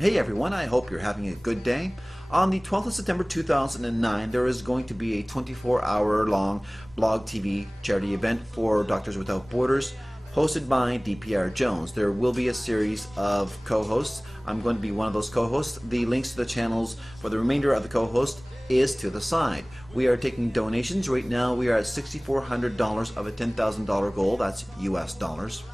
Hey everyone, I hope you're having a good day. On the 12th of September 2009, there is going to be a 24-hour long BlogTV charity event for Doctors Without Borders, hosted by dprjones. There will be a series of co-hosts. I'm going to be one of those co-hosts. The links to the channels for the remainder of the co-hosts is to the side. We are taking donations. Right now we are at $6,400 of a $10,000 goal. That's US dollars.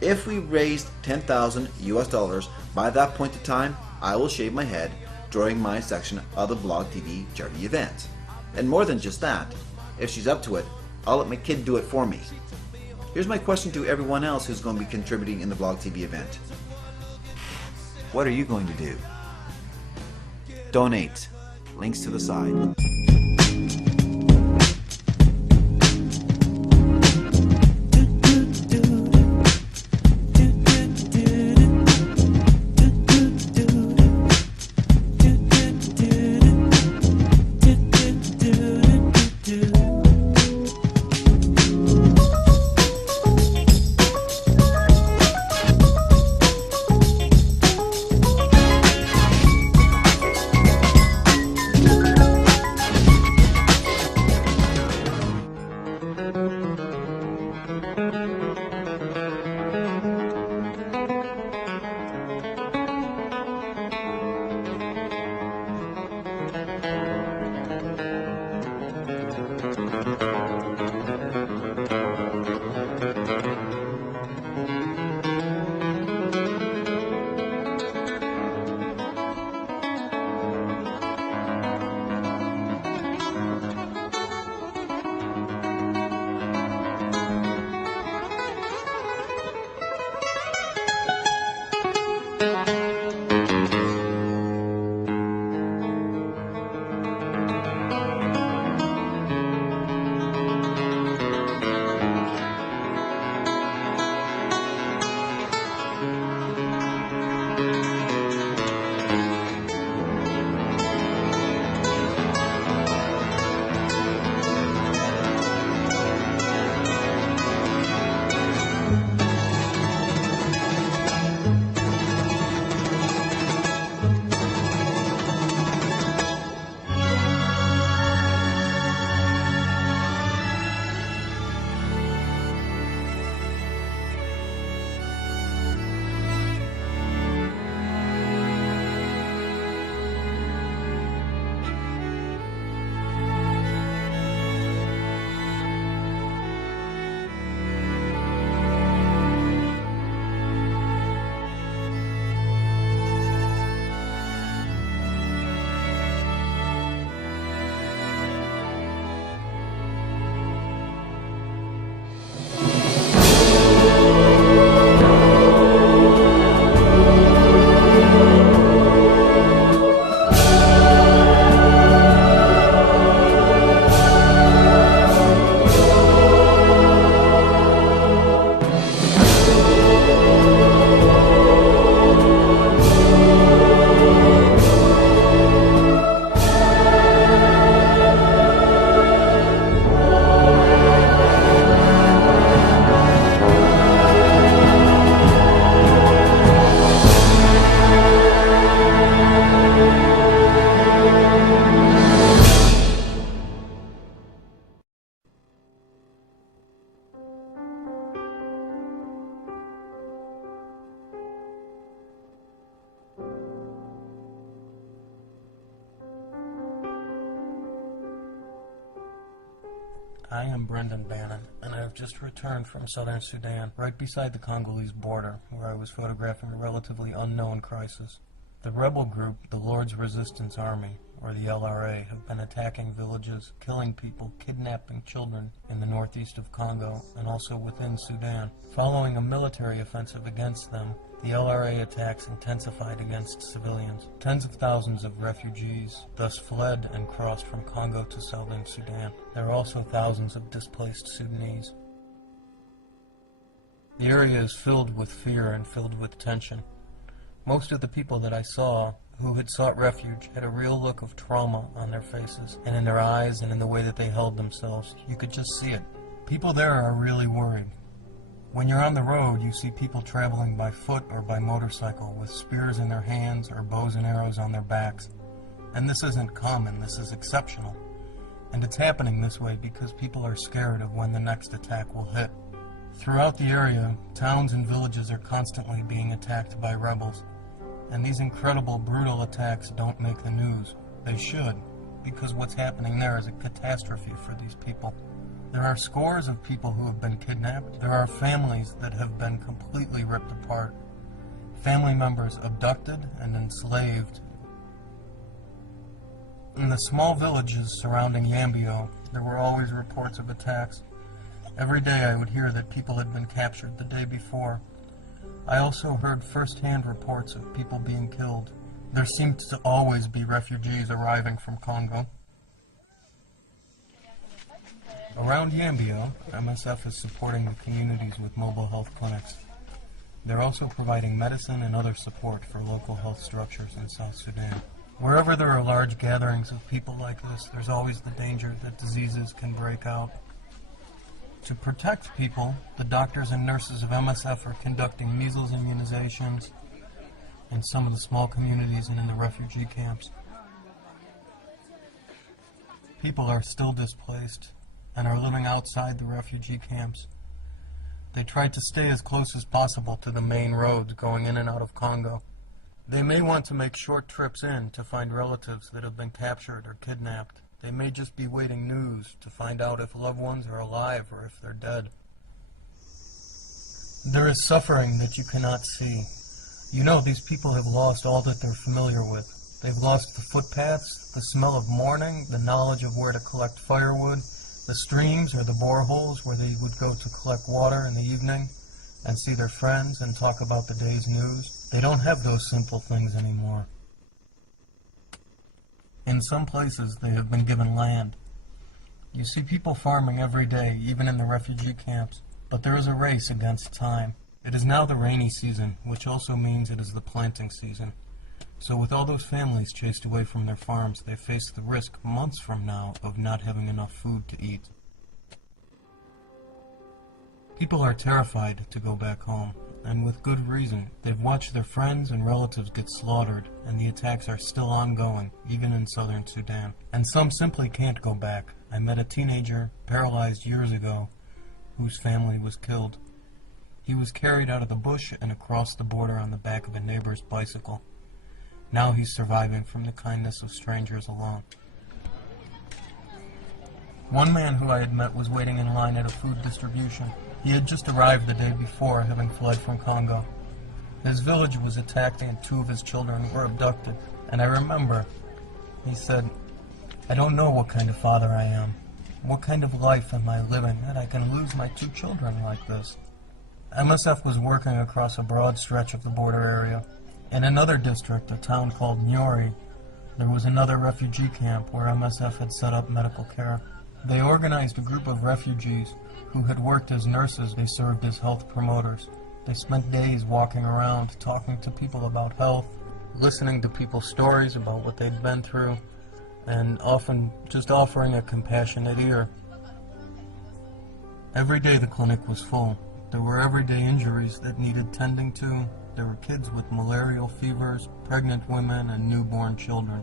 If we raised $10,000 US dollars by that point in time, I will shave my head during my section of the BlogTV charity event. And more than just that, if she's up to it, I'll let my kid do it for me. Here's my question to everyone else who's going to be contributing in the BlogTV event. What are you going to do? Donate. Links to the side. I am Brendan Bannon, and I have just returned from southern Sudan, right beside the Congolese border, where I was photographing a relatively unknown crisis. The rebel group, the Lord's Resistance Army, or the LRA, have been attacking villages, killing people, kidnapping children in the northeast of Congo, and also within Sudan. Following a military offensive against them, the LRA attacks intensified against civilians. Tens of thousands of refugees thus fled and crossed from Congo to southern Sudan. There are also thousands of displaced Sudanese. The area is filled with fear and filled with tension. Most of the people that I saw who had sought refuge had a real look of trauma on their faces, and in their eyes and in the way that they held themselves. You could just see it. People there are really worried. When you're on the road, you see people traveling by foot or by motorcycle with spears in their hands or bows and arrows on their backs. And this isn't common, this is exceptional. And it's happening this way because people are scared of when the next attack will hit. Throughout the area, towns and villages are constantly being attacked by rebels. And these incredible, brutal attacks don't make the news. They should, because what's happening there is a catastrophe for these people. There are scores of people who have been kidnapped. There are families that have been completely ripped apart. Family members abducted and enslaved. In the small villages surrounding Yambio, there were always reports of attacks. Every day I would hear that people had been captured the day before. I also heard first-hand reports of people being killed. There seemed to always be refugees arriving from Congo. Around Yambio, MSF is supporting the communities with mobile health clinics. They're also providing medicine and other support for local health structures in South Sudan. Wherever there are large gatherings of people like this, there's always the danger that diseases can break out. To protect people, the doctors and nurses of MSF are conducting measles immunizations in some of the small communities and in the refugee camps. People are still displaced and are living outside the refugee camps. They try to stay as close as possible to the main roads going in and out of Congo. They may want to make short trips in to find relatives that have been captured or kidnapped. They may just be waiting news to find out if loved ones are alive or if they're dead. There is suffering that you cannot see. You know, these people have lost all that they're familiar with. They've lost the footpaths, the smell of morning, the knowledge of where to collect firewood, the streams or the boreholes where they would go to collect water in the evening and see their friends and talk about the day's news. They don't have those simple things anymore. In some places, they have been given land. You see people farming every day, even in the refugee camps, but there is a race against time. It is now the rainy season, which also means it is the planting season. So with all those families chased away from their farms, they face the risk months from now of not having enough food to eat. People are terrified to go back home, and with good reason. They've watched their friends and relatives get slaughtered, and the attacks are still ongoing, even in southern Sudan. And some simply can't go back. I met a teenager, paralyzed years ago, whose family was killed. He was carried out of the bush and across the border on the back of a neighbor's bicycle. Now he's surviving from the kindness of strangers alone. One man who I had met was waiting in line at a food distribution. He had just arrived the day before, having fled from Congo. His village was attacked and 2 of his children were abducted. And I remember, he said, "I don't know what kind of father I am. What kind of life am I living that I can lose my 2 children like this?" MSF was working across a broad stretch of the border area. In another district, a town called Nyori, there was another refugee camp where MSF had set up medical care. They organized a group of refugees who had worked as nurses. They served as health promoters. They spent days walking around, talking to people about health, listening to people's stories about what they'd been through, and often just offering a compassionate ear. Every day the clinic was full. There were everyday injuries that needed tending to. There were kids with malarial fevers, pregnant women, and newborn children.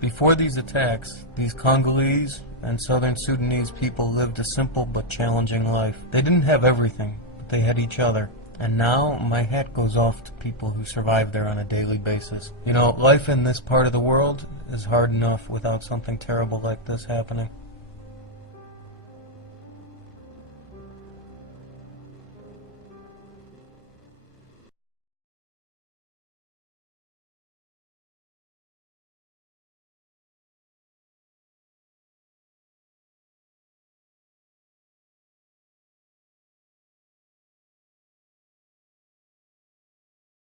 Before these attacks, these Congolese and southern Sudanese people lived a simple but challenging life. They didn't have everything, but they had each other. And now, my hat goes off to people who survive there on a daily basis. You know, life in this part of the world is hard enough without something terrible like this happening.